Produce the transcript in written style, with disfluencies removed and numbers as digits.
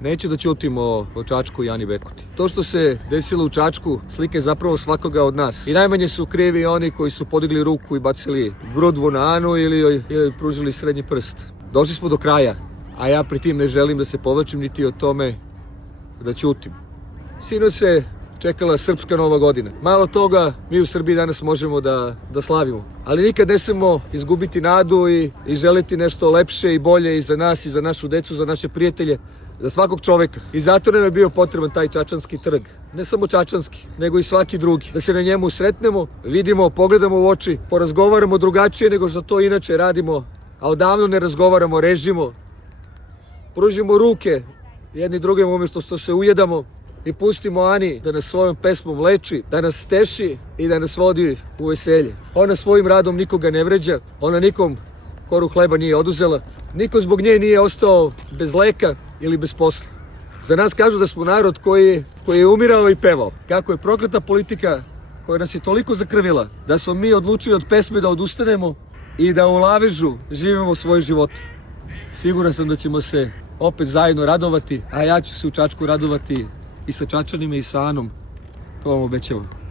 Neću da ćutim o Čačku i Ani Bekuti. To što se desilo u Čačku slika je zapravo svakoga od nas. I najmanje su krivi oni koji su podigli ruku i bacili grudvu na Anu ili pružili srednji prst. Došli smo do kraja, a ja pri tim ne želim da se povlačim niti o tome da ćutim. Sinoć se čekala srpska Nova godina. Malo toga mi u Srbiji danas možemo da slavimo. Ali nikad ne smemo izgubiti nadu i želiti nešto lepše i bolje i za nas i za našu decu, za naše prijatelje, za svakog čoveka. I zato nam je bio potreban taj Čačanski trg. Ne samo Čačanski, nego i svaki drugi. Da se na njemu sretnemo, vidimo, pogledamo u oči, porazgovaramo drugačije nego što to inače radimo, a odavno ne razgovaramo, režimo, pružimo ruke jedni drugim umjesto što se ujedamo i pustimo Ani da nas svojom pesmom leči, da nas steši i da nas vodi u veselje. Ona svojim radom nikoga ne vređa, ona nikom koru hleba nije oduzela, niko zbog nje nije ostao bez leka ili bez posla. Za nas kažu da smo narod koji je umirao i pevao. Kako je prokleta politika koja nas je toliko zakrvila da smo mi odlučili od pesme da odustanemo i da u lavežu živimo svoj život. Siguran sam da ćemo se opet zajedno radovati, a ja ću se u Čačku radovati i sa Čačanima i sa Anom. To vam obećavam.